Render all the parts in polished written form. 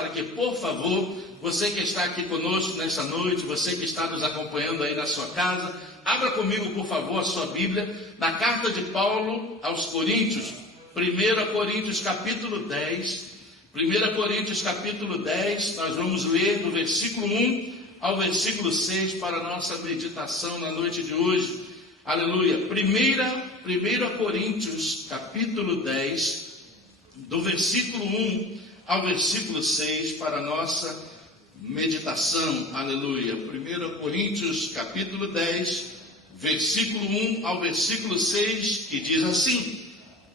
para que, por favor, você que está aqui conosco nesta noite, você que está nos acompanhando aí na sua casa, abra comigo, por favor, a sua Bíblia, na carta de Paulo aos Coríntios, 1 Coríntios capítulo 10, 1 Coríntios capítulo 10, nós vamos ler do versículo 1 ao versículo 6 para a nossa meditação na noite de hoje. Aleluia. 1 Coríntios capítulo 10, do versículo 1 ao versículo 6 para a nossa meditação. Aleluia. 1 Coríntios capítulo 10, versículo 1 ao versículo 6, que diz assim: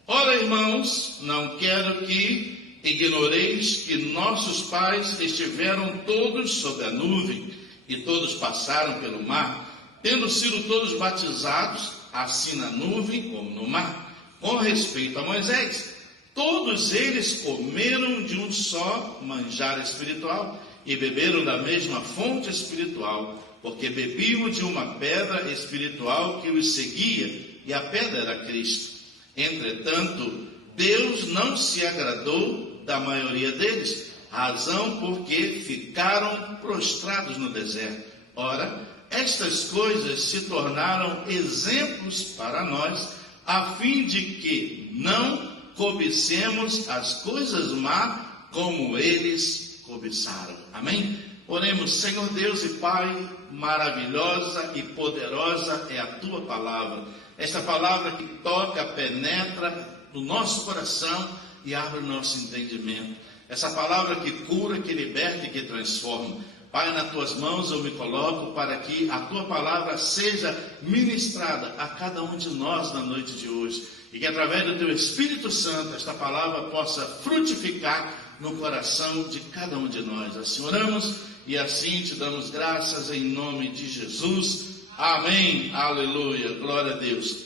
Ora, irmãos, não quero que ignoreis que nossos pais estiveram todos sob a nuvem, e todos passaram pelo mar, tendo sido todos batizados, assim na nuvem como no mar. Com respeito a Moisés, todos eles comeram de um só manjar espiritual, e beberam da mesma fonte espiritual, porque bebiam de uma pedra espiritual que os seguia, e a pedra era Cristo. Entretanto, Deus não se agradou da maioria deles, razão porque ficaram prostrados no deserto. Ora, estas coisas se tornaram exemplos para nós, a fim de que não cobicemos as coisas más como eles cobiçaram. Amém? Oremos. Senhor Deus e Pai, maravilhosa e poderosa é a Tua palavra. Esta palavra que toca, penetra no nosso coração e abre o nosso entendimento. Essa palavra que cura, que liberta e que transforma. Pai, nas Tuas mãos eu me coloco para que a Tua palavra seja ministrada a cada um de nós na noite de hoje. E que através do Teu Espírito Santo esta palavra possa frutificar no coração de cada um de nós. Assim oramos e assim te damos graças em nome de Jesus. Amém. Aleluia. Glória a Deus.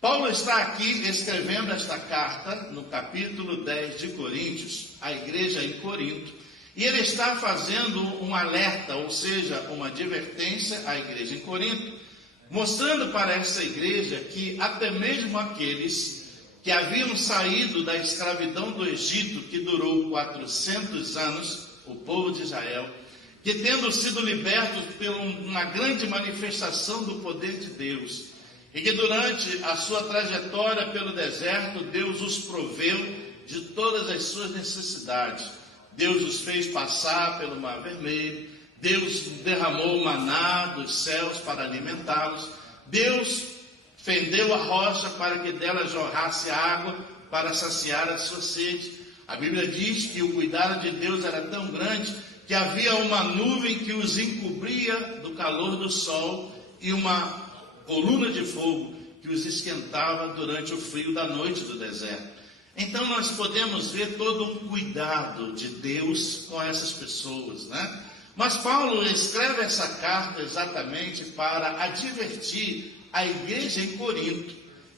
Paulo está aqui escrevendo esta carta no capítulo 10 de Coríntios, à igreja em Corinto, e ele está fazendo um alerta, ou seja, uma advertência à igreja em Corinto, mostrando para essa igreja que até mesmo aqueles que haviam saído da escravidão do Egito, que durou 400 anos, o povo de Israel, que tendo sido libertos por uma grande manifestação do poder de Deus, e que durante a sua trajetória pelo deserto, Deus os proveu de todas as suas necessidades. Deus os fez passar pelo Mar Vermelho, Deus derramou maná dos céus para alimentá-los, Deus fendeu a rocha para que dela jorrasse água para saciar a sua sede. A Bíblia diz que o cuidado de Deus era tão grande que havia uma nuvem que os encobria do calor do sol e uma coluna de fogo que os esquentava durante o frio da noite do deserto. Então nós podemos ver todo um cuidado de Deus com essas pessoas, né? Mas Paulo escreve essa carta exatamente para advertir a igreja em Corinto.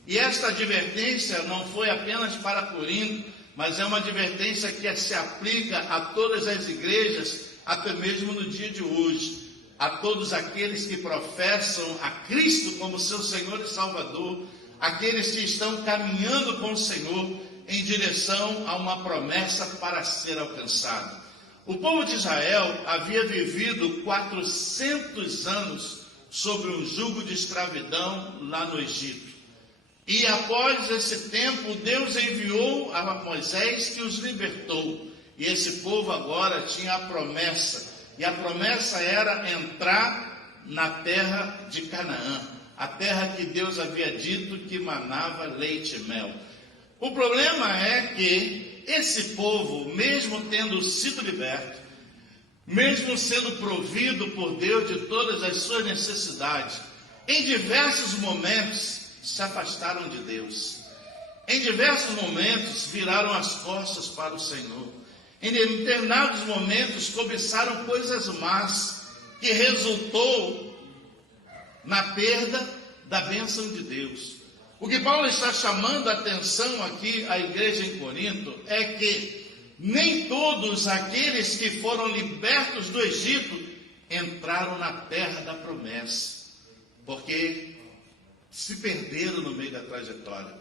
E esta advertência não foi apenas para Corinto, mas é uma advertência que se aplica a todas as igrejas, até mesmo no dia de hoje. A todos aqueles que professam a Cristo como seu Senhor e Salvador, aqueles que estão caminhando com o Senhor em direção a uma promessa para ser alcançada. O povo de Israel havia vivido 400 anos sobre um jugo de escravidão lá no Egito. E após esse tempo, Deus enviou a Moisés que os libertou. E esse povo agora tinha a promessa. E a promessa era entrar na terra de Canaã, a terra que Deus havia dito que manava leite e mel. O problema é que esse povo, mesmo tendo sido liberto, mesmo sendo provido por Deus de todas as suas necessidades, em diversos momentos se afastaram de Deus. Em diversos momentos viraram as costas para o Senhor. Em determinados momentos cobiçaram coisas más, que resultou na perda da bênção de Deus. O que Paulo está chamando a atenção aqui à igreja em Corinto é que nem todos aqueles que foram libertos do Egito entraram na terra da promessa, porque se perderam no meio da trajetória.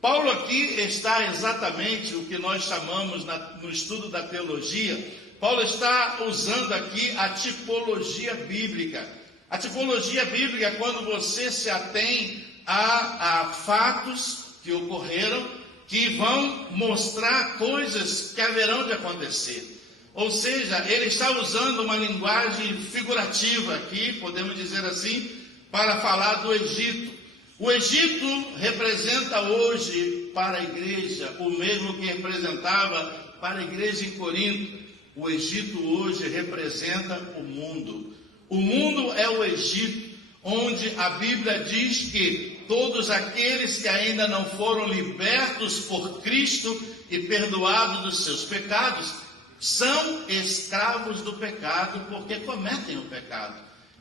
Paulo aqui está exatamente o que nós chamamos no estudo da teologia Paulo está usando aqui a tipologia bíblica. A tipologia bíblica é quando você se atém a fatos que ocorreram, que vão mostrar coisas que haverão de acontecer. Ou seja, ele está usando uma linguagem figurativa aqui, podemos dizer assim, para falar do Egito. O Egito representa hoje para a igreja o mesmo que representava para a igreja em Corinto. O Egito hoje representa o mundo. O mundo é o Egito, onde a Bíblia diz que todos aqueles que ainda não foram libertos por Cristo e perdoados dos seus pecados, são escravos do pecado porque cometem o pecado.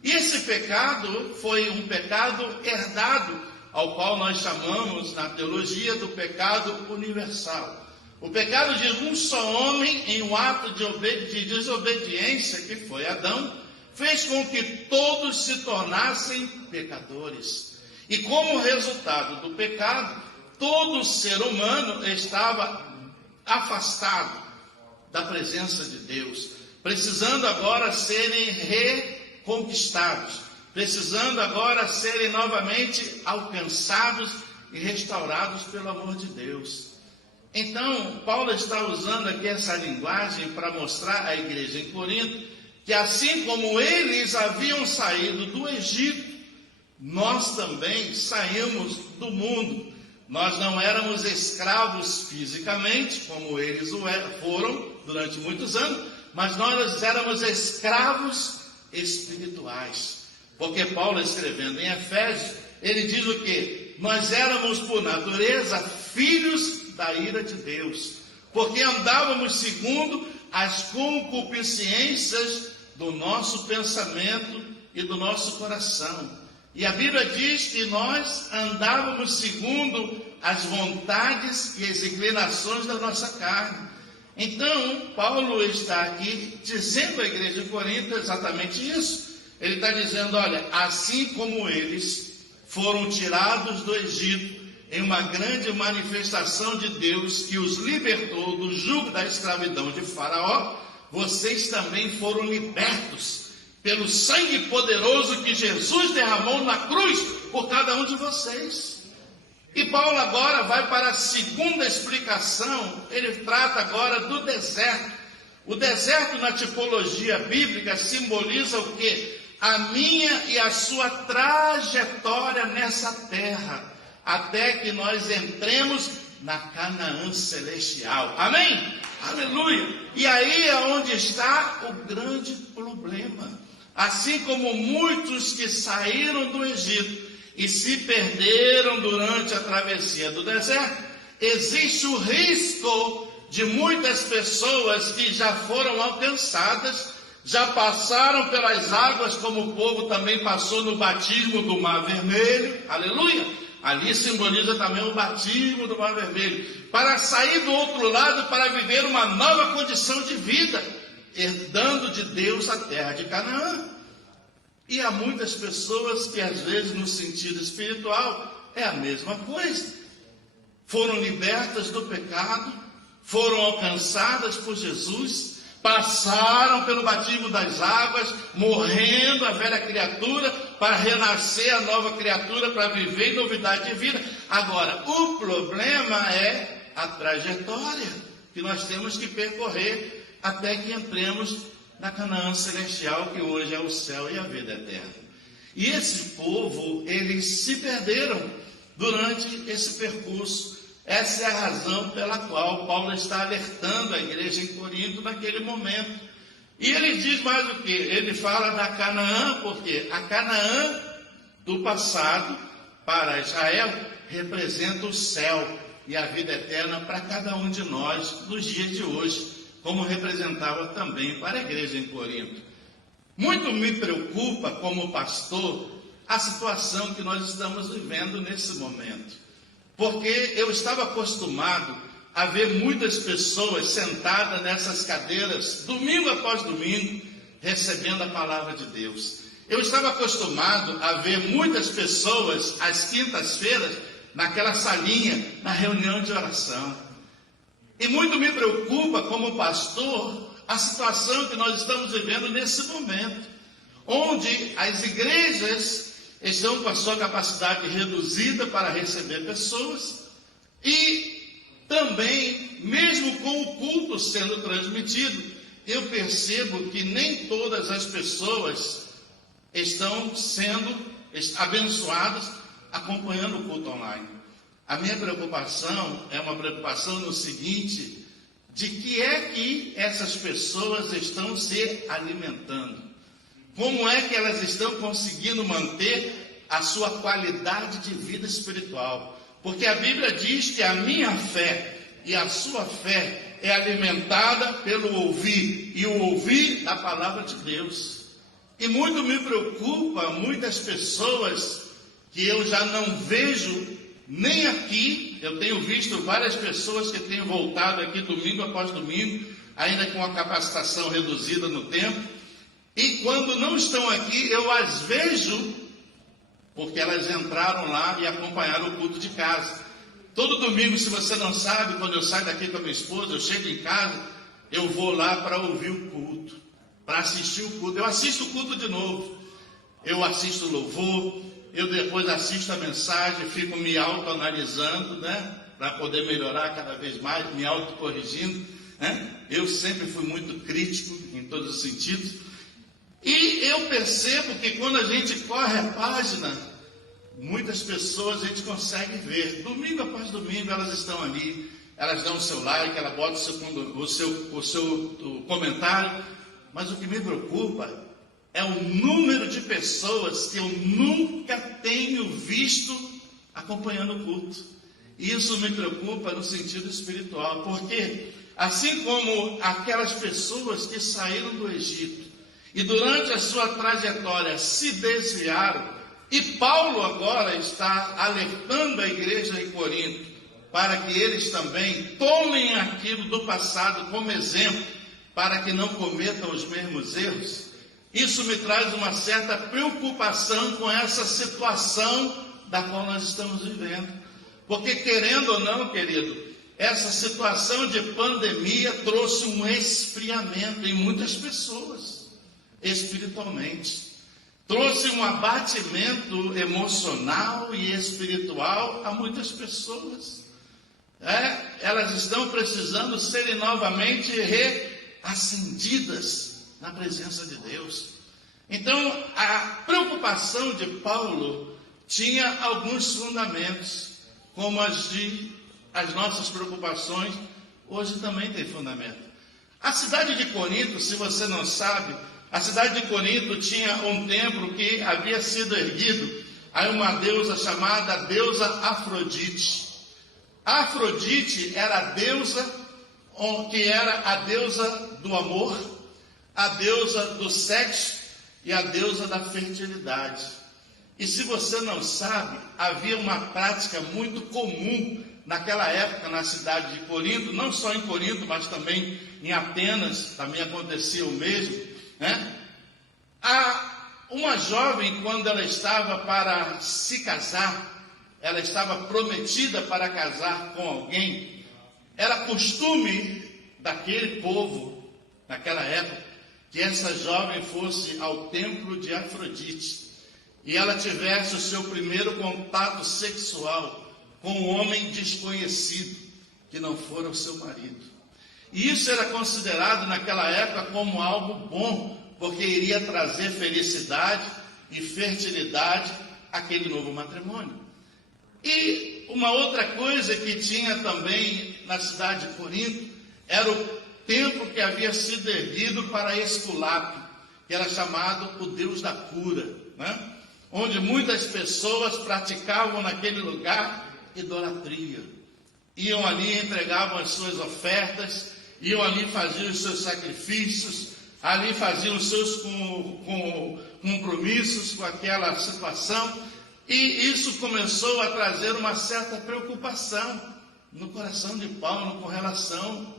E esse pecado foi um pecado herdado, ao qual nós chamamos na teologia do pecado universal. O pecado de um só homem em um ato de desobediência, que foi Adão, fez com que todos se tornassem pecadores. E como resultado do pecado, todo ser humano estava afastado da presença de Deus, precisando agora serem reconquistados, precisando agora serem novamente alcançados e restaurados pelo amor de Deus. Então, Paulo está usando aqui essa linguagem para mostrar à igreja em Corinto que assim como eles haviam saído do Egito, nós também saímos do mundo. Nós não éramos escravos fisicamente, como eles foram durante muitos anos, mas nós éramos escravos espirituais. Porque Paulo, escrevendo em Efésios, ele diz o quê? Nós éramos, por natureza, filhos da ira de Deus, porque andávamos segundo as concupiscências do nosso pensamento e do nosso coração. E a Bíblia diz que nós andávamos segundo as vontades e as inclinações da nossa carne. Então, Paulo está aqui dizendo à igreja de Corinto exatamente isso. Ele está dizendo, olha, assim como eles foram tirados do Egito em uma grande manifestação de Deus que os libertou do jugo da escravidão de Faraó, vocês também foram libertos pelo sangue poderoso que Jesus derramou na cruz por cada um de vocês. E Paulo agora vai para a segunda explicação. Ele trata agora do deserto. O deserto na tipologia bíblica simboliza o quê? A minha e a sua trajetória nessa terra, até que nós entremos na Canaã celestial. Amém? Aleluia! E aí é onde está o grande problema. Assim como muitos que saíram do Egito e se perderam durante a travessia do deserto, existe o risco de muitas pessoas que já foram alcançadas, já passaram pelas águas, como o povo também passou no batismo do Mar Vermelho, aleluia! Ali simboliza também o batismo do Mar Vermelho, para sair do outro lado, para viver uma nova condição de vida, herdando de Deus a terra de Canaã. E há muitas pessoas que às vezes no sentido espiritual é a mesma coisa. Foram libertas do pecado, foram alcançadas por Jesus, passaram pelo batismo das águas, morrendo a velha criatura, para renascer a nova criatura, para viver em novidade de vida. Agora, o problema é a trajetória que nós temos que percorrer até que entremos na Canaã celestial, que hoje é o céu e a vida eterna. E esse povo, eles se perderam durante esse percurso. Essa é a razão pela qual Paulo está alertando a igreja em Corinto naquele momento. E ele diz mais o que? Ele fala da Canaã, porque a Canaã do passado para Israel representa o céu e a vida eterna para cada um de nós nos dias de hoje, como representava também para a igreja em Corinto. Muito me preocupa, como pastor, a situação que nós estamos vivendo nesse momento. Porque eu estava acostumado a ver muitas pessoas sentadas nessas cadeiras, domingo após domingo, recebendo a palavra de Deus. Eu estava acostumado a ver muitas pessoas, às quintas-feiras, naquela salinha, na reunião de oração. E muito me preocupa, como pastor, a situação que nós estamos vivendo nesse momento, onde as igrejas estão com a sua capacidade reduzida para receber pessoas e também, mesmo com o culto sendo transmitido, eu percebo que nem todas as pessoas estão sendo abençoadas acompanhando o culto online. A minha preocupação é uma preocupação no seguinte, de que é que essas pessoas estão se alimentando? Como é que elas estão conseguindo manter a sua qualidade de vida espiritual? Porque a Bíblia diz que a minha fé e a sua fé é alimentada pelo ouvir, e o ouvir da palavra de Deus. E muito me preocupa muitas pessoas que eu já não vejo nem aqui. Eu tenho visto várias pessoas que têm voltado aqui domingo após domingo, ainda com a capacitação reduzida no tempo. E quando não estão aqui, eu as vejo, porque elas entraram lá e acompanharam o culto de casa. Todo domingo, se você não sabe, quando eu saio daqui com a minha esposa, eu chego em casa, eu vou lá para ouvir o culto, para assistir o culto. Eu assisto o culto de novo, eu assisto o louvor, eu depois assisto a mensagem, fico me autoanalisando, né? Para poder melhorar cada vez mais, me autocorrigindo, né? Eu sempre fui muito crítico em todos os sentidos. E eu percebo que quando a gente corre a página, muitas pessoas a gente consegue ver, domingo após domingo elas estão ali, elas dão o seu like, ela bota o seu comentário, mas o que me preocupa é o número de pessoas que eu nunca tenho visto acompanhando o culto. Isso me preocupa no sentido espiritual, porque assim como aquelas pessoas que saíram do Egito e durante a sua trajetória se desviaram, e Paulo agora está alertando a igreja em Corinto para que eles também tomem aquilo do passado como exemplo, para que não cometam os mesmos erros. Isso me traz uma certa preocupação com essa situação da qual nós estamos vivendo. Porque, querendo ou não, querido, essa situação de pandemia trouxe um esfriamento em muitas pessoas, espiritualmente. Trouxe um abatimento emocional e espiritual a muitas pessoas. Elas estão precisando serem novamente reacendidas na presença de Deus. Então, a preocupação de Paulo tinha alguns fundamentos, como as nossas preocupações hoje também têm fundamento. A cidade de Corinto, se você não sabe, a cidade de Corinto tinha um templo que havia sido erguido a uma deusa chamada deusa Afrodite. A Afrodite era a deusa que era a deusa do amor, a deusa do sexo e a deusa da fertilidade. E se você não sabe, havia uma prática muito comum naquela época na cidade de Corinto, não só em Corinto, mas também em Atenas, também acontecia o mesmo. Uma jovem, quando ela estava para se casar, ela estava prometida para casar com alguém, era costume daquele povo, naquela época, que essa jovem fosse ao templo de Afrodite e ela tivesse o seu primeiro contato sexual com um homem desconhecido, que não fora o seu marido. E isso era considerado naquela época como algo bom, porque iria trazer felicidade e fertilidade àquele novo matrimônio. E uma outra coisa que tinha também na cidade de Corinto era o templo que havia sido erguido para Esculápio, que era chamado o Deus da cura, né? Onde muitas pessoas praticavam naquele lugar idolatria. Iam ali, entregavam as suas ofertas, iam ali, faziam os seus sacrifícios, ali faziam os seus compromissos com aquela situação, e isso começou a trazer uma certa preocupação no coração de Paulo com relação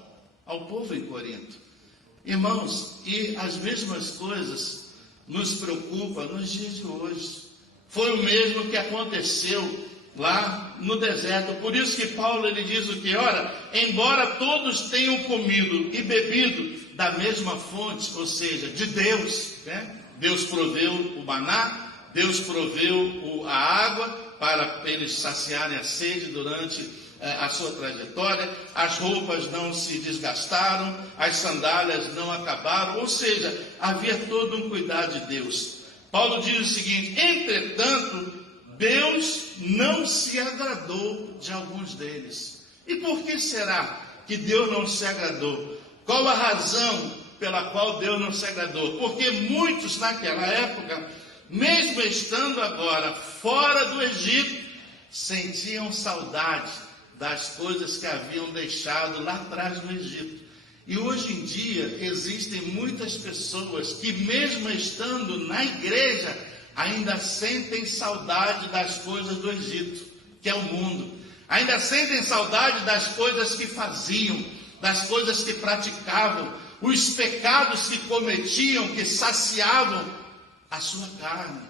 ao povo em Corinto. Irmãos, e as mesmas coisas nos preocupam nos dias de hoje. Foi o mesmo que aconteceu lá no deserto. Por isso que Paulo ele diz o que? Ora, embora todos tenham comido e bebido, da mesma fonte, ou seja, de Deus, né? Deus proveu o maná, Deus proveu a água para eles saciarem a sede durante a sua trajetória, as roupas não se desgastaram, as sandálias não acabaram, ou seja, havia todo um cuidado de Deus. Paulo diz o seguinte: entretanto, Deus não se agradou de alguns deles. E por que será que Deus não se agradou? Qual a razão pela qual Deus não se agradou? Porque muitos naquela época, mesmo estando agora fora do Egito, sentiam saudade das coisas que haviam deixado lá atrás no Egito. E hoje em dia existem muitas pessoas que, mesmo estando na igreja, ainda sentem saudade das coisas do Egito, que é o mundo. Ainda sentem saudade das coisas que faziam, das coisas que praticavam, os pecados que cometiam, que saciavam a sua carne.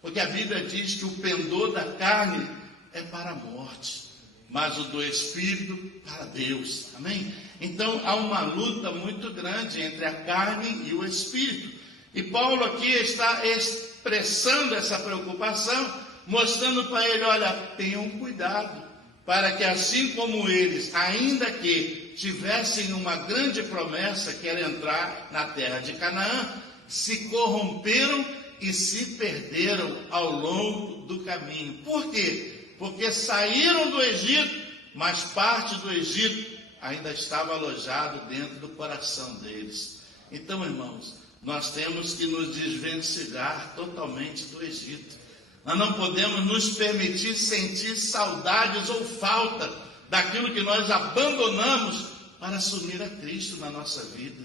Porque a Bíblia diz que o pendor da carne é para a morte, mas o do Espírito para Deus. Amém? Então há uma luta muito grande entre a carne e o Espírito. E Paulo aqui está expressando essa preocupação, mostrando para ele: olha, tenham cuidado, para que assim como eles, ainda que tivessem uma grande promessa, que era entrar na terra de Canaã, se corromperam e se perderam ao longo do caminho. Por quê? Porque saíram do Egito, mas parte do Egito ainda estava alojado dentro do coração deles. Então, irmãos, nós temos que nos desvencilhar totalmente do Egito. Nós não podemos nos permitir sentir saudades ou falta daquilo que nós abandonamos para assumir a Cristo na nossa vida.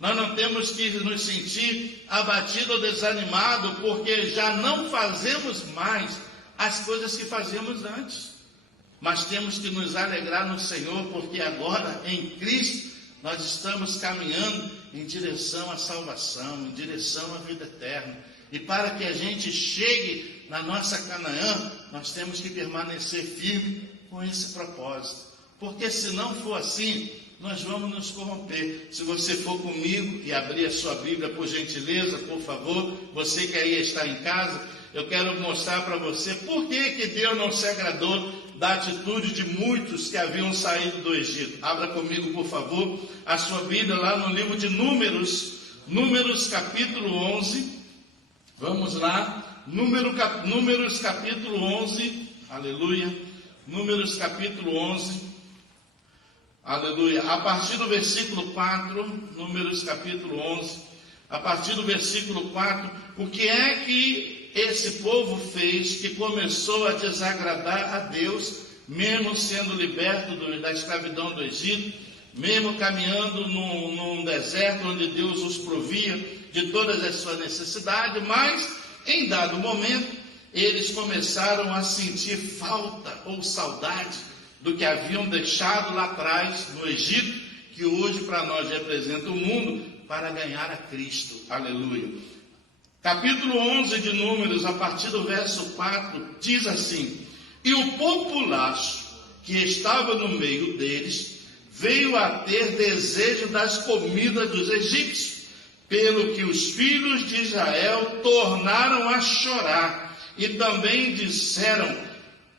Nós não temos que nos sentir abatido ou desanimado porque já não fazemos mais as coisas que fazíamos antes. Mas temos que nos alegrar no Senhor, porque agora em Cristo nós estamos caminhando em direção à salvação, em direção à vida eterna. E para que a gente chegue na nossa Canaã, nós temos que permanecer firme com esse propósito. Porque se não for assim, nós vamos nos corromper. Se você for comigo e abrir a sua Bíblia, por gentileza, por favor, você que aí está em casa, eu quero mostrar para você por que Deus não se agradou da atitude de muitos que haviam saído do Egito. Abra comigo, por favor, a sua Bíblia lá no livro de Números capítulo 11. Vamos lá, Números capítulo 11, aleluia, Números capítulo 11, aleluia, a partir do versículo 4, Números capítulo 11, a partir do versículo 4, o que é que esse povo fez que começou a desagradar a Deus, mesmo sendo liberto da escravidão do Egito, mesmo caminhando num deserto onde Deus os provia de todas as suas necessidades, mas em dado momento eles começaram a sentir falta ou saudade do que haviam deixado lá atrás no Egito, que hoje para nós representa o mundo, para ganhar a Cristo. Aleluia. Capítulo 11 de Números, a partir do verso 4, diz assim: e o populacho que estava no meio deles veio a ter desejo das comidas dos egípcios, pelo que os filhos de Israel tornaram a chorar, e também disseram: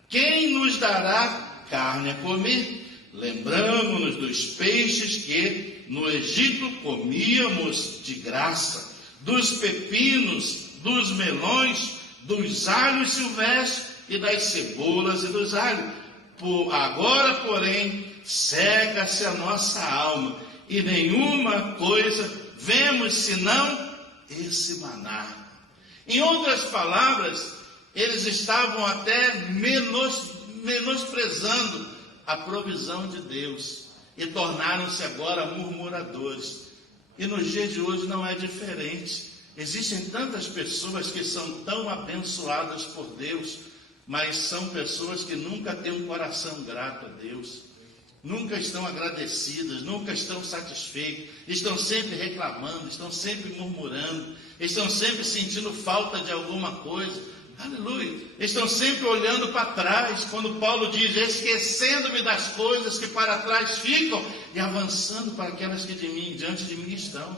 quem nos dará carne a comer? Lembramos-nos dos peixes que no Egito comíamos de graça, dos pepinos, dos melões, dos alhos silvestres e das cebolas e dos alhos. Agora, porém, seca-se a nossa alma, e nenhuma coisa vemos senão esse maná. Em outras palavras, eles estavam até menosprezando a provisão de Deus e tornaram-se agora murmuradores. E nos dias de hoje não é diferente. Existem tantas pessoas que são tão abençoadas por Deus, mas são pessoas que nunca têm um coração grato a Deus, nunca estão agradecidas, nunca estão satisfeitas, estão sempre reclamando, estão sempre murmurando, estão sempre sentindo falta de alguma coisa. Aleluia. Estão sempre olhando para trás, quando Paulo diz, esquecendo-me das coisas que para trás ficam e avançando para aquelas que diante de mim estão.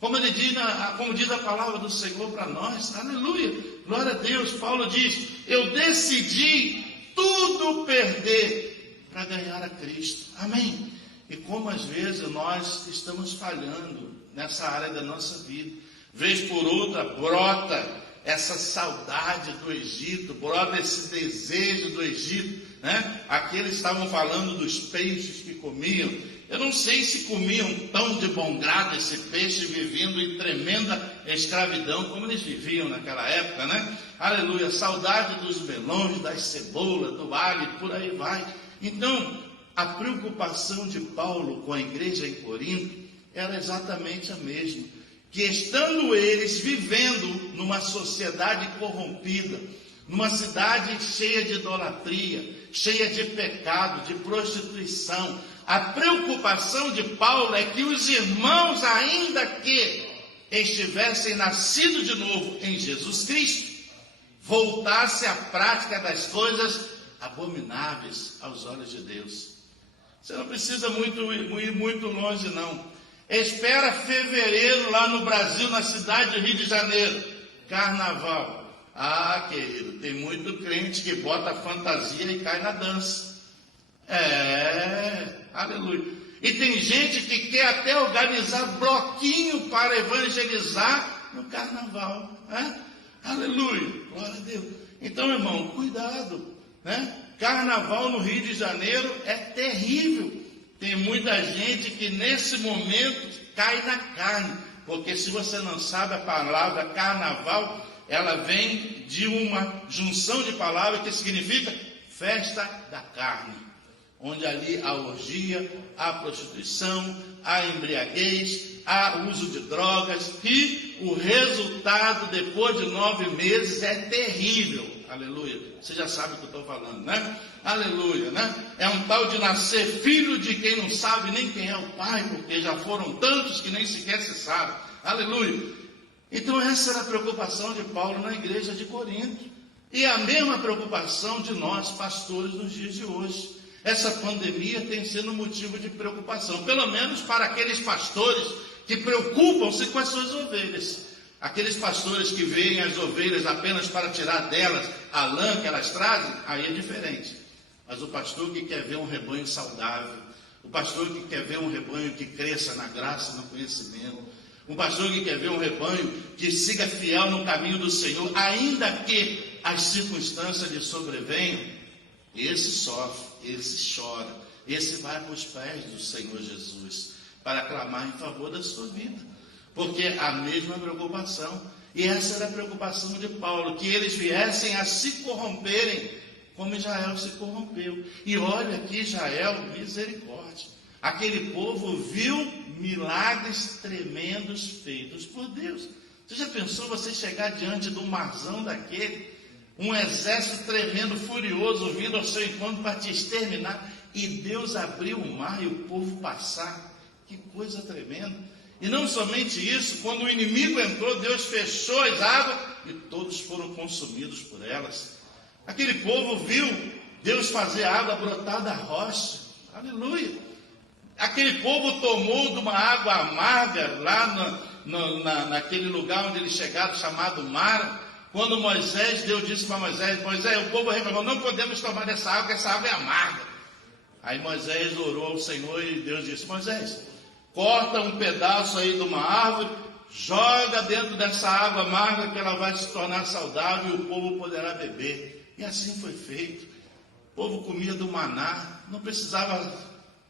Como diz a palavra do Senhor para nós, aleluia, glória a Deus. Paulo diz, eu decidi tudo perder para ganhar a Cristo, amém. E como às vezes nós estamos falhando nessa área da nossa vida, vez por outra brota essa saudade do Egito, brota esse desejo do Egito, né? Aqui eles estavam falando dos peixes que comiam. Eu não sei se comiam tão de bom grado esse peixe, vivendo em tremenda escravidão, como eles viviam naquela época, né? Aleluia, saudade dos melões, das cebolas, do alho, por aí vai. Então, a preocupação de Paulo com a igreja em Corinto era exatamente a mesma. Que estando eles vivendo numa sociedade corrompida, numa cidade cheia de idolatria, cheia de pecado, de prostituição, a preocupação de Paulo é que os irmãos, ainda que estivessem nascidos de novo em Jesus Cristo, voltassem à prática das coisas abomináveis aos olhos de Deus. Você não precisa ir muito longe, não. Espera fevereiro lá no Brasil, na cidade do Rio de Janeiro, carnaval. Ah, querido, tem muito crente que bota fantasia e cai na dança. Aleluia. E tem gente que quer até organizar bloquinho para evangelizar no carnaval. Aleluia, glória a Deus. Então, irmão, cuidado, né? Carnaval no Rio de Janeiro é terrível. Tem muita gente que nesse momento cai na carne, porque se você não sabe, a palavra carnaval, ela vem de uma junção de palavras que significa festa da carne, onde ali há orgia, há prostituição, há embriaguez, há uso de drogas, e o resultado depois de 9 meses é terrível. Aleluia. Você já sabe o que eu estou falando, né? Aleluia, né? É um tal de nascer filho de quem não sabe nem quem é o pai, porque já foram tantos que nem sequer se sabe. Aleluia. Então essa era a preocupação de Paulo na igreja de Corinto. E a mesma preocupação de nós, pastores, nos dias de hoje. Essa pandemia tem sido motivo de preocupação, pelo menos para aqueles pastores que preocupam-se com as suas ovelhas. Aqueles pastores que veem as ovelhas apenas para tirar delas a lã que elas trazem, aí é diferente. Mas o pastor que quer ver um rebanho saudável, o pastor que quer ver um rebanho que cresça na graça e no conhecimento, um pastor que quer ver um rebanho que siga fiel no caminho do Senhor, ainda que as circunstâncias lhe sobrevenham, esse sofre, esse chora, esse vai para os pés do Senhor Jesus, para clamar em favor da sua vida. Porque a mesma preocupação, e essa era a preocupação de Paulo, que eles viessem a se corromperem, como Israel se corrompeu. E olha aqui Israel, misericórdia. Aquele povo viu milagres tremendos feitos por Deus. Você já pensou você chegar diante de um marzão daquele, um exército tremendo, furioso, vindo ao seu encontro para te exterminar, e Deus abriu o mar e o povo passar? Que coisa tremenda. E não somente isso, quando o inimigo entrou, Deus fechou as águas e todos foram consumidos por elas. Aquele povo viu Deus fazer a água brotar da rocha. Aleluia. Aquele povo tomou de uma água amarga lá naquele lugar onde eles chegaram, chamado Mara. Quando Deus disse para Moisés, o povo reclamou, não podemos tomar dessa água, essa água é amarga. Aí Moisés orou ao Senhor e Deus disse, Moisés, corta um pedaço aí de uma árvore, joga dentro dessa água amarga que ela vai se tornar saudável e o povo poderá beber. E assim foi feito. O povo comia do maná, não precisava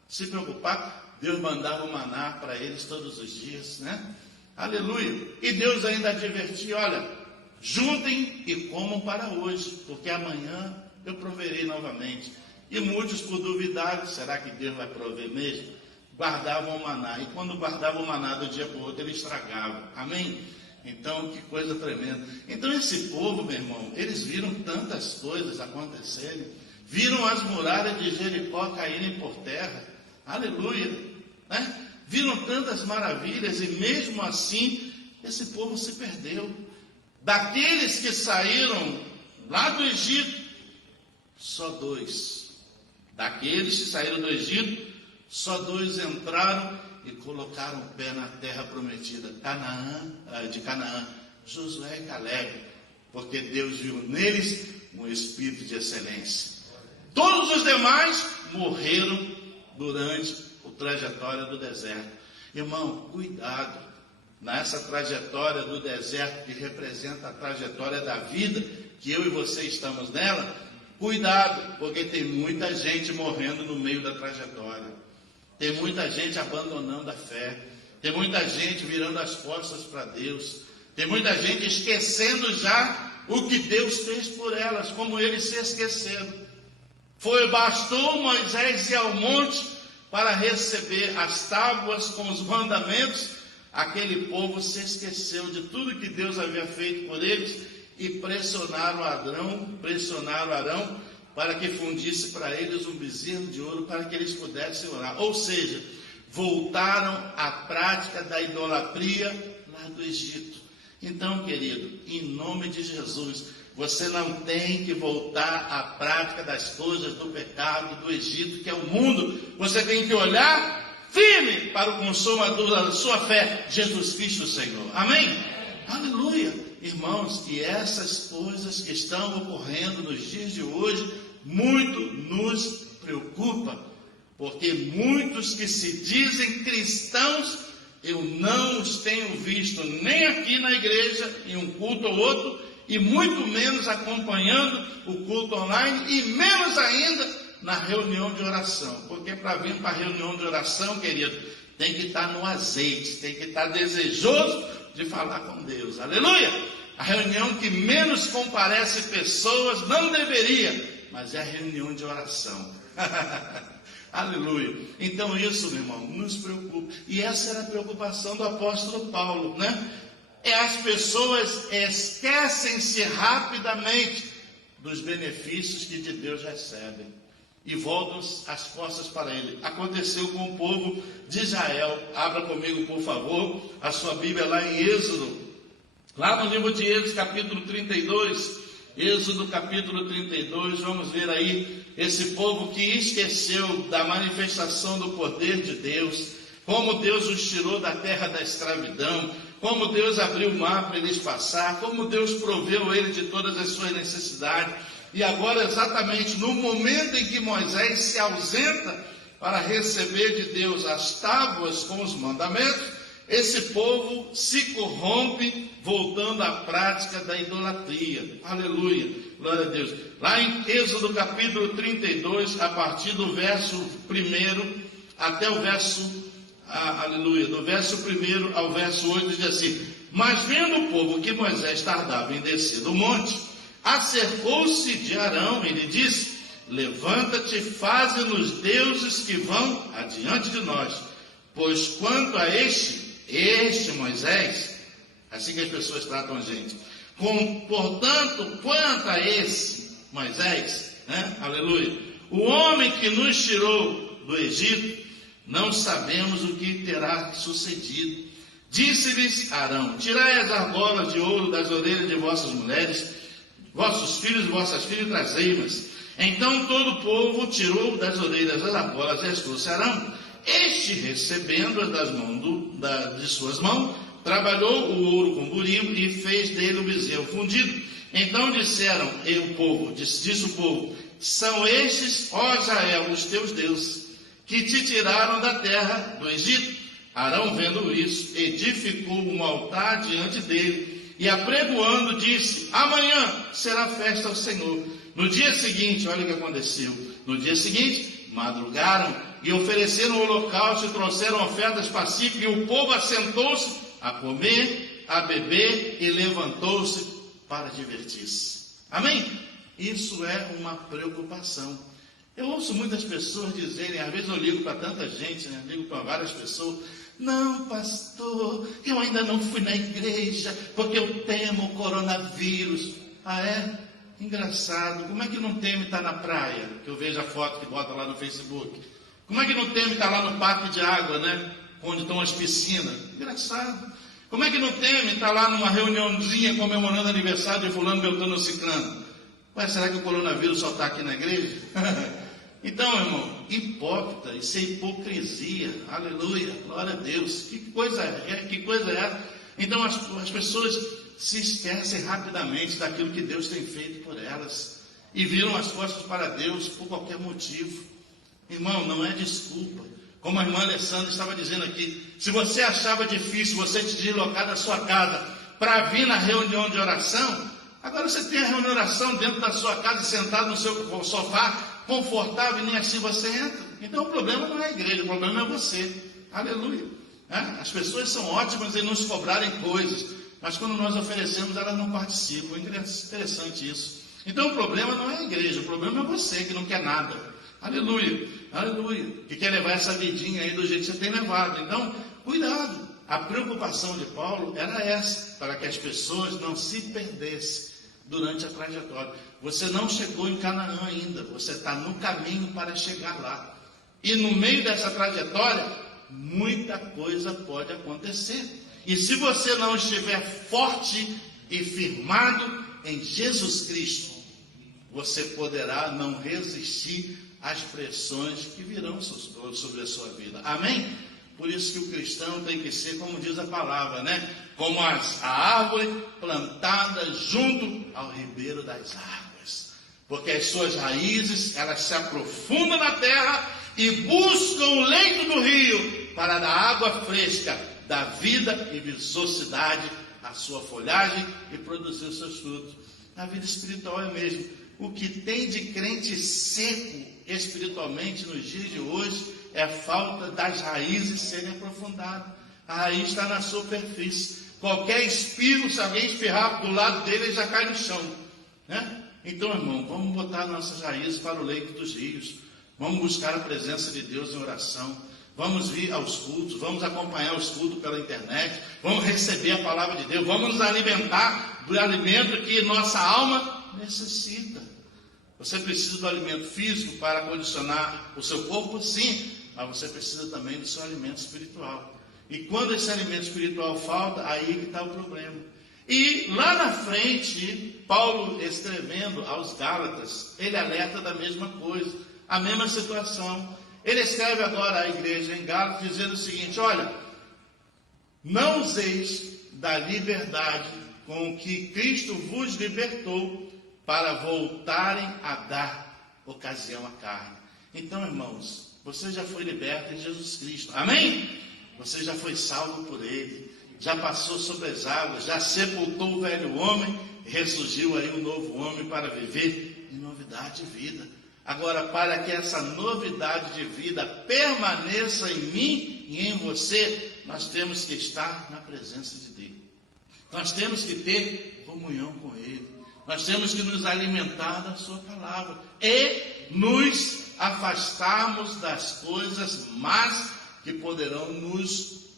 se preocupar. Deus mandava o maná para eles todos os dias, né? Aleluia. E Deus ainda advertia, olha, juntem e comam para hoje, porque amanhã eu proverei novamente. E muitos por duvidar, será que Deus vai prover mesmo? Guardavam o maná, e quando guardavam o maná do dia para o outro, ele estragava, amém? Então, que coisa tremenda. Então, esse povo, meu irmão, eles viram tantas coisas acontecerem, viram as muralhas de Jericó caírem por terra, aleluia, né? Viram tantas maravilhas, e mesmo assim, esse povo se perdeu. Daqueles que saíram lá do Egito, só 2. Daqueles que saíram do Egito, só 2 entraram e colocaram o pé na terra prometida, de Canaã, Josué e Caleb, porque Deus viu neles um espírito de excelência. Todos os demais morreram durante a trajetória do deserto. Irmão, cuidado nessa trajetória do deserto, que representa a trajetória da vida, que eu e você estamos nela. Cuidado, porque tem muita gente morrendo no meio da trajetória. Tem muita gente abandonando a fé. Tem muita gente virando as costas para Deus. Tem muita gente esquecendo já o que Deus fez por elas, como eles se esqueceram. Bastou Moisés ir ao monte para receber as tábuas com os mandamentos. Aquele povo se esqueceu de tudo que Deus havia feito por eles e pressionaram Arão para que fundisse para eles um bezerro de ouro para que eles pudessem orar. Ou seja, voltaram à prática da idolatria lá do Egito. Então, querido, em nome de Jesus, você não tem que voltar à prática das coisas do pecado do Egito, que é o mundo. Você tem que olhar firme para o consumador da sua fé, Jesus Cristo, Senhor. Amém? Aleluia! Irmãos, e essas coisas que estão ocorrendo nos dias de hoje, muito nos preocupa, porque muitos que se dizem cristãos, eu não os tenho visto nem aqui na igreja, em um culto ou outro, e muito menos acompanhando o culto online, e menos ainda na reunião de oração, porque para vir para a reunião de oração, querido, tem que estar no azeite, tem que estar desejoso de falar com Deus. Aleluia! A reunião que menos comparece pessoas, não deveria, mas é a reunião de oração. Aleluia! Então isso, meu irmão, nos preocupa. E essa era a preocupação do apóstolo Paulo, né? As pessoas esquecem-se rapidamente dos benefícios que de Deus recebem e voltam as costas para ele. Aconteceu com o povo de Israel. Abra comigo, por favor, a sua Bíblia lá em Êxodo. Lá no livro de Êxodo, capítulo 32. Êxodo, capítulo 32. Vamos ver aí esse povo que esqueceu da manifestação do poder de Deus. Como Deus os tirou da terra da escravidão. Como Deus abriu o mar para eles passar. Como Deus proveu eles de todas as suas necessidades. E agora, exatamente no momento em que Moisés se ausenta para receber de Deus as tábuas com os mandamentos, esse povo se corrompe, voltando à prática da idolatria. Aleluia, glória a Deus. Lá em Êxodo capítulo 32, a partir do verso 1 até o verso, do verso 1 ao verso 8, diz assim: Mas vendo o povo que Moisés tardava em descer do monte, acercou-se de Arão e lhe disse: Levanta-te e faze-nos deuses que vão adiante de nós. Pois quanto a este Moisés, assim que as pessoas tratam a gente, portanto, quanto a esse Moisés, né? Aleluia, o homem que nos tirou do Egito, não sabemos o que terá sucedido. Disse-lhes Arão: Tirai as argolas de ouro das orelhas de vossas mulheres, vossos filhos e vossas filhas, trazei-mas. Então todo o povo tirou das orelhas as argolas e as trouxe a Arão. Este, recebendo-as das mãos de suas mãos, trabalhou o ouro com buril e fez dele o bezerro fundido. Então disseram, disse o povo: São estes, ó Israel, os teus deuses, que te tiraram da terra do Egito. Arão, vendo isso, edificou um altar diante dele, e apregoando, disse: Amanhã será festa ao Senhor. No dia seguinte, olha o que aconteceu. No dia seguinte, madrugaram e ofereceram o holocausto e trouxeram ofertas pacíficas, e o povo assentou-se a comer, a beber e levantou-se para divertir-se. Amém? Isso é uma preocupação. Eu ouço muitas pessoas dizerem, às vezes eu ligo para tanta gente, né? Ligo para várias pessoas: Não, pastor, eu ainda não fui na igreja porque eu temo o coronavírus. Ah, é? Engraçado. Como é que não teme estar na praia? Que eu vejo a foto que bota lá no Facebook. Como é que não teme estar lá no parque de água, né? Onde estão as piscinas? Engraçado. Como é que não teme estar lá numa reuniãozinha comemorando aniversário de fulano, beltrano, ciclano? Mas será que o coronavírus só está aqui na igreja? Então, irmão, hipócrita, isso é hipocrisia, aleluia, glória a Deus, que coisa é essa? Então as pessoas se esquecem rapidamente daquilo que Deus tem feito por elas, e viram as costas para Deus por qualquer motivo. Irmão, não é desculpa, como a irmã Alessandra estava dizendo aqui, se você achava difícil você te deslocar da sua casa para vir na reunião de oração, agora você tem a reunião de oração dentro da sua casa, sentado no seu sofá, confortável, e nem assim você entra. Então o problema não é a igreja, o problema é você, aleluia. As pessoas são ótimas em nos cobrarem coisas, mas quando nós oferecemos, elas não participam. É interessante isso. Então o problema não é a igreja, o problema é você que não quer nada, aleluia, aleluia, que quer levar essa vidinha aí do jeito que você tem levado. Então, cuidado. A preocupação de Paulo era essa, para que as pessoas não se perdessem durante a trajetória. Você não chegou em Canaã ainda, você está no caminho para chegar lá. E no meio dessa trajetória, muita coisa pode acontecer. E se você não estiver forte e firmado em Jesus Cristo, você poderá não resistir às pressões que virão sobre a sua vida. Amém? Por isso que o cristão tem que ser, como diz a palavra, né? Como a árvore plantada junto ao ribeiro das águas. Porque as suas raízes, elas se aprofundam na terra e buscam o leito do rio para dar água fresca, dar vida e viçosidade à sua folhagem e produzir os seus frutos. A vida espiritual é mesmo. O que tem de crente seco espiritualmente nos dias de hoje é a falta das raízes serem aprofundadas. A raiz está na superfície. Qualquer espirro, se alguém espirrar do lado dele, ele já cai no chão, né? Então, irmão, vamos botar nossas raízes para o leito dos rios. Vamos buscar a presença de Deus em oração. Vamos vir aos cultos, vamos acompanhar os cultos pela internet, vamos receber a palavra de Deus, vamos nos alimentar do alimento que nossa alma necessita. Você precisa do alimento físico para condicionar o seu corpo? Sim, mas você precisa também do seu alimento espiritual. E quando esse alimento espiritual falta, aí que está o problema. E lá na frente, Paulo, escrevendo aos Gálatas, ele alerta da mesma coisa, a mesma situação. Ele escreve agora à igreja em Gálatas, dizendo o seguinte: olha, não useis da liberdade com que Cristo vos libertou, para voltarem a dar ocasião à carne. Então, irmãos, você já foi liberto em Jesus Cristo. Amém? Você já foi salvo por Ele. Já passou sobre as águas. Já sepultou o velho homem. E ressurgiu aí um novo homem para viver em novidade de vida. Agora, para que essa novidade de vida permaneça em mim e em você, nós temos que estar na presença de Deus. Nós temos que ter comunhão com Ele. Nós temos que nos alimentar da sua palavra e nos afastarmos das coisas más que poderão nos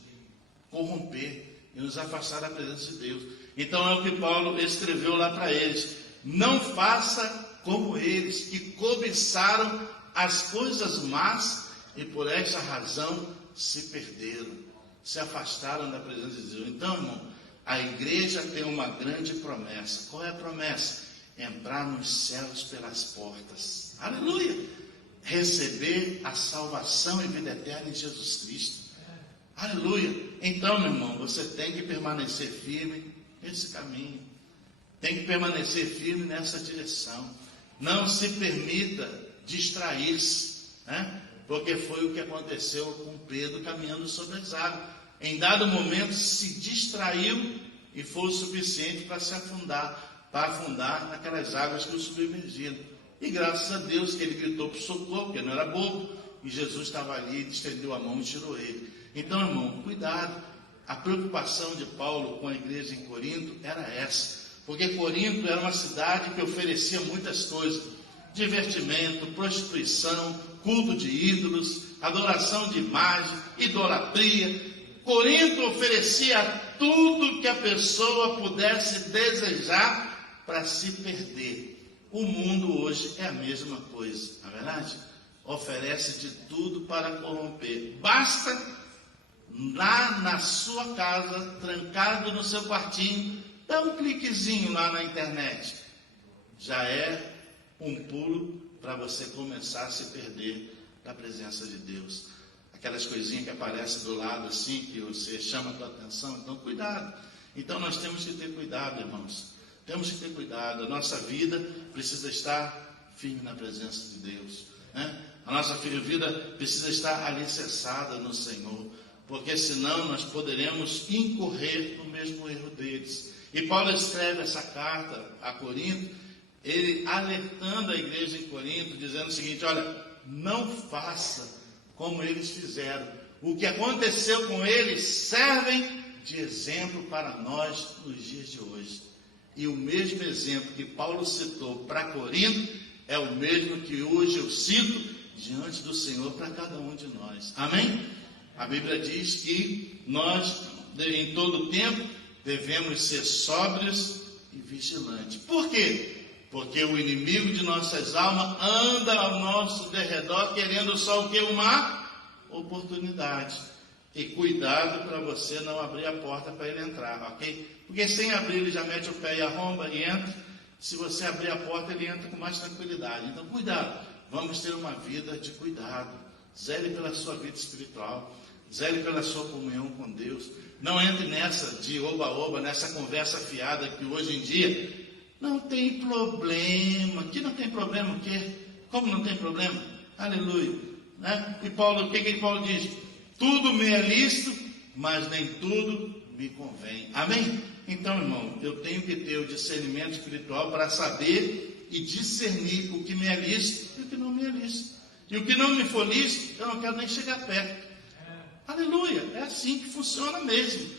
corromper e nos afastar da presença de Deus. Então é o que Paulo escreveu lá para eles: não faça como eles, que cobiçaram as coisas más e por essa razão se perderam, se afastaram da presença de Deus. Então, irmão, a igreja tem uma grande promessa. Qual é a promessa? Entrar nos céus pelas portas. Aleluia! Receber a salvação e vida eterna em Jesus Cristo. Aleluia! Então, meu irmão, você tem que permanecer firme nesse caminho. Tem que permanecer firme nessa direção. Não se permita distrair-se, né? Porque foi o que aconteceu com Pedro caminhando sobre as águas. Em dado momento se distraiu e foi o suficiente para se afundar, para afundar naquelas águas que o submergiram. E graças a Deus que ele gritou por socorro, porque não era bobo, e Jesus estava ali, estendeu a mão e tirou ele. Então, irmão, cuidado. A preocupação de Paulo com a igreja em Corinto era essa, porque Corinto era uma cidade que oferecia muitas coisas: divertimento, prostituição, culto de ídolos, adoração de imagem, idolatria. Corinto oferecia tudo que a pessoa pudesse desejar para se perder. O mundo hoje é a mesma coisa, não é verdade? Oferece de tudo para corromper. Basta lá na sua casa, trancado no seu quartinho, dar um cliquezinho lá na internet. Já é um pulo para você começar a se perder da presença de Deus. Aquelas coisinhas que aparecem do lado assim, que você chama a tua atenção, então cuidado. Então nós temos que ter cuidado, irmãos. Temos que ter cuidado. A nossa vida precisa estar firme na presença de Deus, né? A nossa vida precisa estar alicerçada no Senhor, porque senão nós poderemos incorrer no mesmo erro deles. E Paulo escreve essa carta a Corinto, ele alertando a igreja em Corinto, dizendo o seguinte: olha, não faça como eles fizeram. O que aconteceu com eles servem de exemplo para nós nos dias de hoje. E o mesmo exemplo que Paulo citou para Corinto é o mesmo que hoje eu cito diante do Senhor para cada um de nós. Amém? A Bíblia diz que nós, em todo tempo, devemos ser sóbrios e vigilantes. Por quê? Porque o inimigo de nossas almas anda ao nosso derredor querendo só o que? Uma oportunidade. E cuidado para você não abrir a porta para ele entrar, ok? Porque sem abrir ele já mete o pé e arromba e entra. Se você abrir a porta, ele entra com mais tranquilidade. Então cuidado, vamos ter uma vida de cuidado. Zele pela sua vida espiritual, zele pela sua comunhão com Deus. Não entre nessa de oba-oba, nessa conversa fiada que hoje em dia não tem problema. Que não tem problema o quê? Como não tem problema? Aleluia. Né? E Paulo, o que Paulo diz? Tudo me é lícito, mas nem tudo me convém. Amém? Então, irmão, eu tenho que ter o discernimento espiritual para saber e discernir o que me é lícito e o que não me é lícito. E o que não me for lícito, eu não quero nem chegar perto. Aleluia, é assim que funciona mesmo.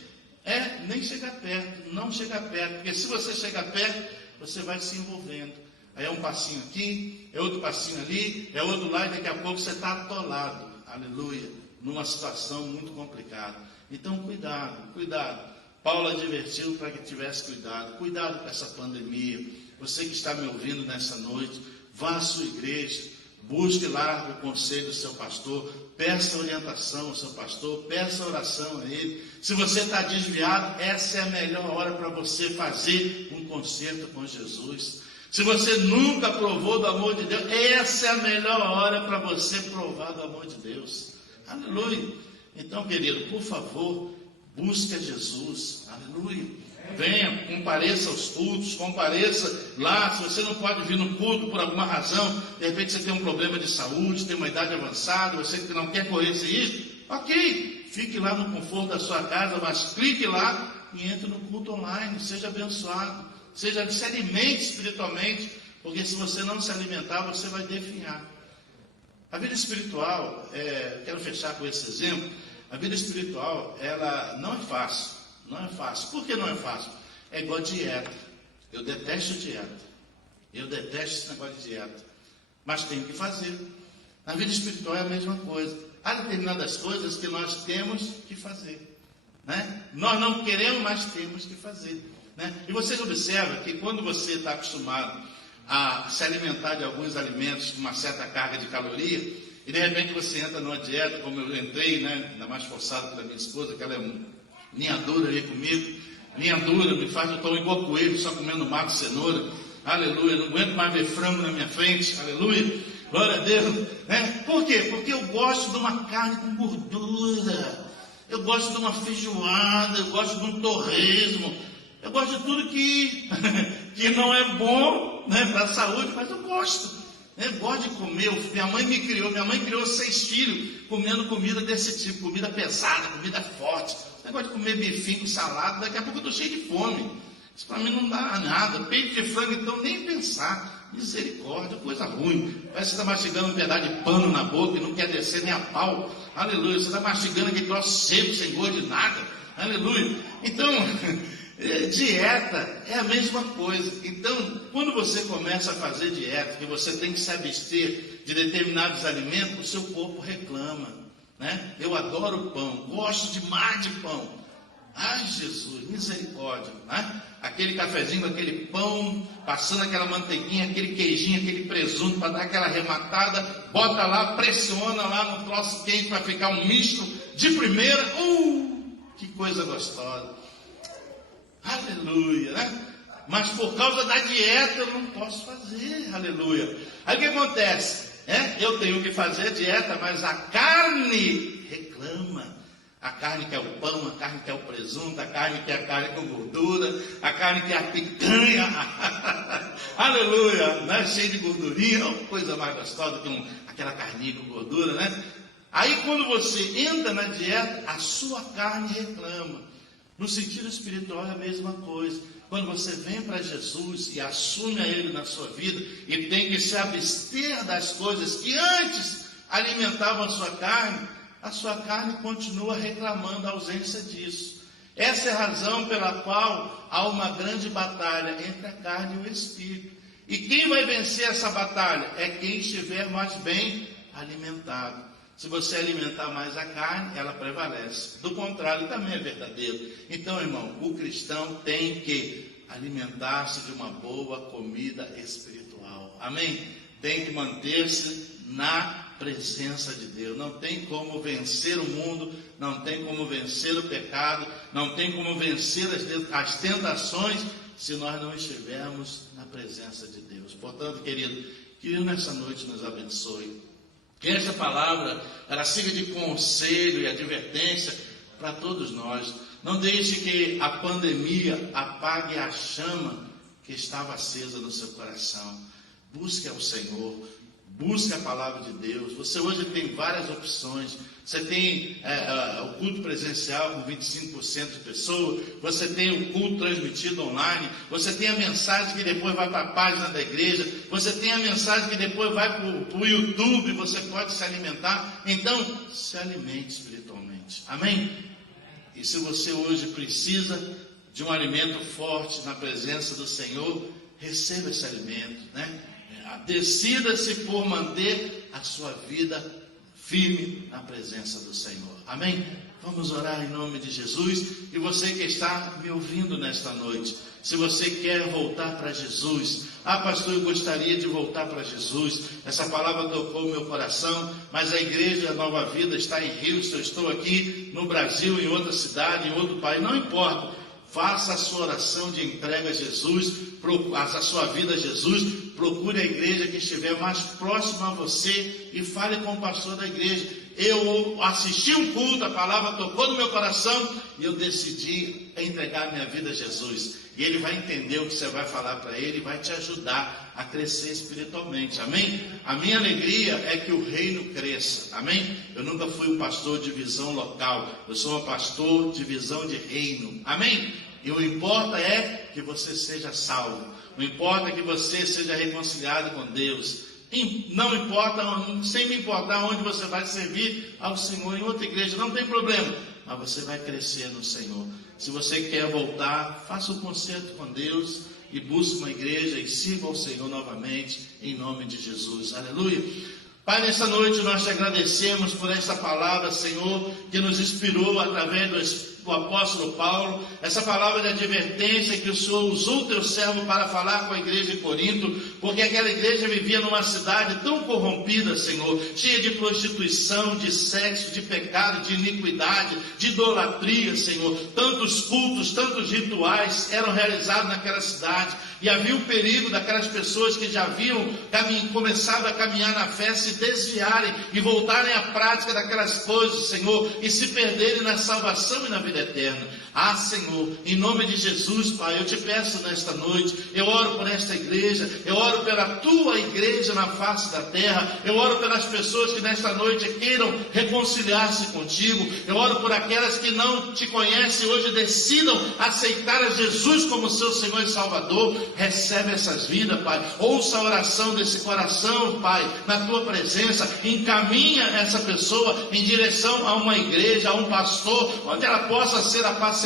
Nem chegar perto, não chegar perto. Porque se você chegar perto, você vai se envolvendo. Aí é um passinho aqui, é outro passinho ali, é outro lá, e daqui a pouco você está atolado. Aleluia, numa situação muito complicada. Então cuidado, cuidado. Paulo advertiu para que tivesse cuidado. Cuidado com essa pandemia. Você que está me ouvindo nessa noite, vá à sua igreja, busque lá o conselho do seu pastor, peça orientação ao seu pastor, peça oração a ele. Se você está desviado, essa é a melhor hora para você fazer um concerto com Jesus. Se você nunca provou do amor de Deus, essa é a melhor hora para você provar do amor de Deus. Aleluia. Então, querido, por favor, busque a Jesus. Aleluia. Venha, compareça aos cultos, compareça lá. Se você não pode vir no culto por alguma razão, de repente você tem um problema de saúde, tem uma idade avançada, você que não quer correr esse risco, ok, fique lá no conforto da sua casa, mas clique lá e entre no culto online, seja abençoado, se alimente espiritualmente, porque se você não se alimentar, você vai definhar. A vida espiritual, quero fechar com esse exemplo, a vida espiritual, ela não é fácil. Não é fácil. Por que não é fácil? É igual dieta. Eu detesto dieta. Eu detesto esse negócio de dieta. Mas tenho que fazer. Na vida espiritual é a mesma coisa. Há determinadas coisas que nós temos que fazer. Né? Nós não queremos, mas temos que fazer. Né? E vocês observam que quando você está acostumado a se alimentar de alguns alimentos com uma certa carga de caloria, e de repente você entra numa dieta, como eu entrei, né? Ainda mais forçado pela minha esposa, que ela é linha dura ali comigo, linha dura, me faz eu estou igual coelho, só comendo mato e cenoura, aleluia, não aguento mais ver frango na minha frente, aleluia, glória a Deus, né? Por quê? Porque eu gosto de uma carne com gordura, eu gosto de uma feijoada, eu gosto de um torresmo, eu gosto de tudo que não é bom, né, para a saúde, mas eu gosto. Eu gosto de comer, minha mãe criou 6 filhos comendo comida desse tipo, comida pesada, comida forte. Eu gosto de comer bifinho com salada, daqui a pouco eu estou cheio de fome. Isso para mim não dá nada. Peito de frango, então, nem pensar. Misericórdia, coisa ruim. Parece que você está mastigando um pedaço de pano na boca e não quer descer nem a pau. Aleluia, você está mastigando aquele troço seco, sem gosto de nada. Aleluia. Então, dieta é a mesma coisa. Então, quando você começa a fazer dieta, que você tem que se abster de determinados alimentos, o seu corpo reclama, né? Eu adoro pão, gosto demais de pão. Ai, Jesus, misericórdia, né? Aquele cafezinho, aquele pão, passando aquela manteiguinha, aquele queijinho, aquele presunto, para dar aquela arrematada, bota lá, pressiona lá no troço quente para ficar um misto de primeira. Que coisa gostosa. Aleluia, né? mas por causa da dieta eu não posso fazer, aleluia. Aí o que acontece? Eu tenho que fazer a dieta, mas a carne reclama. A carne quer o pão, a carne quer o presunto, a carne quer a carne com gordura, a carne quer a picanha, aleluia, né? Cheio de gordurinha, coisa mais gostosa que aquela carninha com gordura, né? Aí quando você entra na dieta, a sua carne reclama. No sentido espiritual é a mesma coisa. Quando você vem para Jesus e assume a Ele na sua vida e tem que se abster das coisas que antes alimentavam a sua carne continua reclamando a ausência disso. Essa é a razão pela qual há uma grande batalha entre a carne e o espírito. E quem vai vencer essa batalha? É quem estiver mais bem alimentado. Se você alimentar mais a carne, ela prevalece. Do contrário, também é verdadeiro. Então, irmão, o cristão tem que alimentar-se de uma boa comida espiritual. Amém? Tem que manter-se na presença de Deus. Não tem como vencer o mundo, não tem como vencer o pecado, não tem como vencer as tentações se nós não estivermos na presença de Deus. Portanto, querido, que Deus nessa noite nos abençoe. Que essa palavra, ela siga de conselho e advertência para todos nós. Não deixe que a pandemia apague a chama que estava acesa no seu coração. Busque ao Senhor, busque a palavra de Deus. Você hoje tem várias opções. Você tem o culto presencial com 25% de pessoas, você tem o culto transmitido online, você tem a mensagem que depois vai para a página da igreja, você tem a mensagem que depois vai para o YouTube, você pode se alimentar. Então, se alimente espiritualmente. Amém? E se você hoje precisa de um alimento forte na presença do Senhor, receba esse alimento, né? Decida-se por manter a sua vida firme na presença do Senhor. Amém? Vamos orar em nome de Jesus. E você que está me ouvindo nesta noite, se você quer voltar para Jesus, pastor, eu gostaria de voltar para Jesus, essa palavra tocou o meu coração, mas a igreja Nova Vida está em Rio, eu estou aqui no Brasil, em outra cidade, em outro país, não importa. Faça a sua oração de entrega a Jesus, a sua vida a Jesus, procure a igreja que estiver mais próxima a você e fale com o pastor da igreja. Eu assisti um culto, a palavra tocou no meu coração e eu decidi entregar minha vida a Jesus. E ele vai entender o que você vai falar para ele e vai te ajudar a crescer espiritualmente. Amém? A minha alegria é que o reino cresça. Amém? Eu nunca fui um pastor de visão local. Eu sou um pastor de visão de reino. Amém? E o importa é que você seja salvo. O importa é que você seja reconciliado com Deus. Não importa, sem me importar onde você vai servir ao Senhor, em outra igreja, não tem problema. Mas você vai crescer no Senhor. Se você quer voltar, faça um concerto com Deus e busque uma igreja e sirva ao Senhor novamente, em nome de Jesus. Aleluia. Pai, nessa noite nós te agradecemos por essa palavra, Senhor, que nos inspirou através do apóstolo Paulo, essa palavra de advertência que o Senhor usou o teu servo para falar com a igreja de Corinto, porque aquela igreja vivia numa cidade tão corrompida, Senhor, cheia de prostituição, de sexo, de pecado, de iniquidade, de idolatria, Senhor. Tantos cultos, tantos rituais eram realizados naquela cidade, e havia o perigo daquelas pessoas que já haviam começado a caminhar na fé se desviarem e voltarem à prática daquelas coisas, Senhor, e se perderem na salvação e na vida eterna. Senhor, em nome de Jesus, Pai, eu te peço nesta noite, eu oro por esta igreja, eu oro pela tua igreja na face da terra, eu oro pelas pessoas que nesta noite queiram reconciliar-se contigo, eu oro por aquelas que não te conhecem hoje, decidam aceitar a Jesus como seu Senhor e Salvador. Recebe essas vidas, Pai, ouça a oração desse coração, Pai, na tua presença, encaminha essa pessoa em direção a uma igreja, a um pastor, onde ela possa ser apacentada,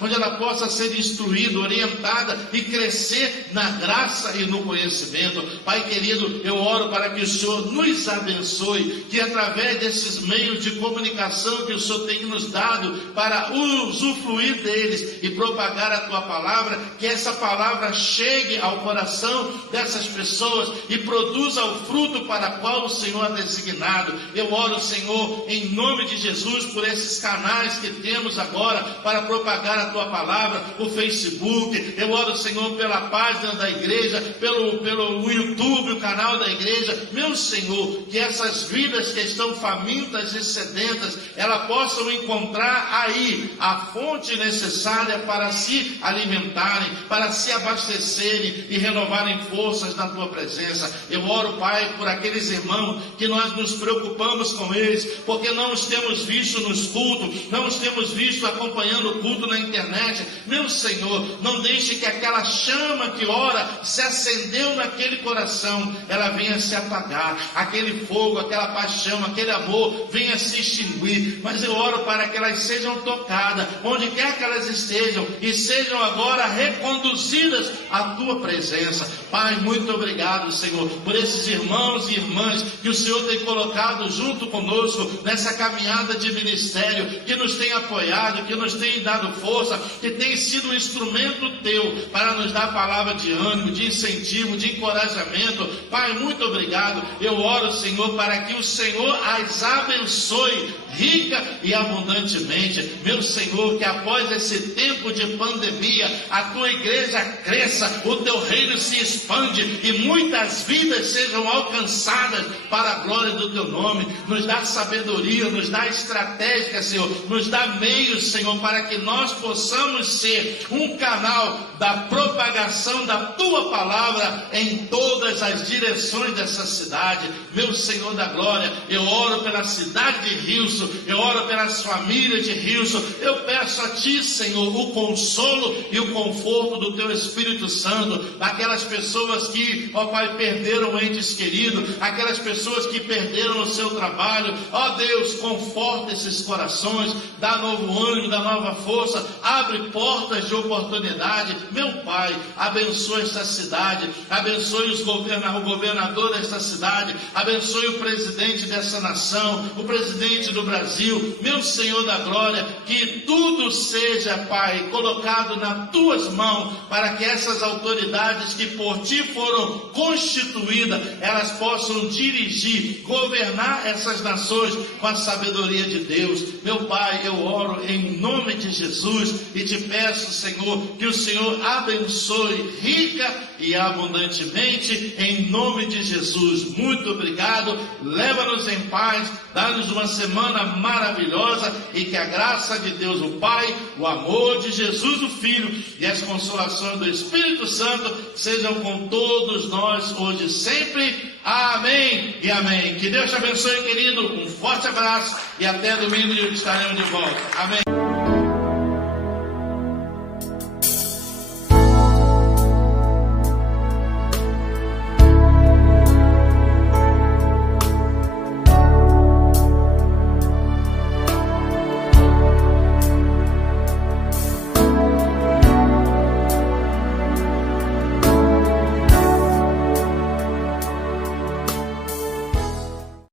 onde ela possa ser instruída, orientada e crescer na graça e no conhecimento. Pai querido, eu oro para que o Senhor nos abençoe, que através desses meios de comunicação que o Senhor tem nos dado para usufruir deles e propagar a tua palavra, que essa palavra chegue ao coração dessas pessoas e produza o fruto para o qual o Senhor é designado. Eu oro, Senhor, em nome de Jesus, por esses canais que temos meios agora para propagar a tua palavra, o Facebook. Eu oro, Senhor, pela página da igreja, pelo YouTube, o canal da igreja. Meu Senhor, que essas vidas que estão famintas e sedentas, elas possam encontrar aí a fonte necessária para se alimentarem, para se abastecerem e renovarem forças na tua presença. Eu oro, Pai, por aqueles irmãos que nós nos preocupamos com eles, porque não os temos visto nos cultos, não os temos visto acompanhando o culto na internet. Meu Senhor, não deixe que aquela chama que ora se acendeu naquele coração, ela venha se apagar, aquele fogo, aquela paixão, aquele amor venha se extinguir. Mas eu oro para que elas sejam tocadas, onde quer que elas estejam, e sejam agora reconduzidas à tua presença. Pai, muito obrigado, Senhor, por esses irmãos e irmãs que o Senhor tem colocado junto conosco nessa caminhada de ministério, que nos tem apoiado, que nos tem dado força, que tem sido um instrumento teu para nos dar palavra de ânimo, de incentivo, de encorajamento. Pai, muito obrigado. Eu oro, Senhor, para que o Senhor as abençoe rica e abundantemente. Meu Senhor, que após esse tempo de pandemia, a tua igreja cresça, o teu reino se expande e muitas vidas sejam alcançadas para a glória do teu nome. Nos dá sabedoria, nos dá estratégia, Senhor, nos dá meios, Senhor, para que nós possamos ser um canal da propagação da tua palavra em todas as direções dessa cidade. Meu Senhor da glória, eu oro pela cidade de Rilson, eu oro pelas famílias de Rilson. Eu peço a ti, Senhor, o consolo e o conforto do teu Espírito Santo, aquelas pessoas que, ó Pai, perderam entes queridos, aquelas pessoas que perderam o seu trabalho. Ó Deus, conforta esses corações, dá novo ânimo, dá nova força, abre portas de oportunidade. Meu Pai, abençoe esta cidade, abençoe o governador desta cidade, abençoe o presidente dessa nação, o presidente do Brasil. Meu Senhor da glória, que tudo seja, Pai, colocado nas tuas mãos, para que essas autoridades que por ti foram constituídas, elas possam dirigir, governar essas nações com a sabedoria de Deus. Meu Pai, eu oro em nome de Jesus e te peço, Senhor, que o Senhor abençoe rica e abundantemente, em nome de Jesus. Muito obrigado, leva-nos em paz, dá-nos uma semana maravilhosa e que a graça de Deus o Pai, o amor de Jesus o Filho e as consolações do Espírito Santo sejam com todos nós hoje e sempre. Amém e amém. Que Deus te abençoe, querido. Um forte abraço e até domingo estaremos de volta. Amém.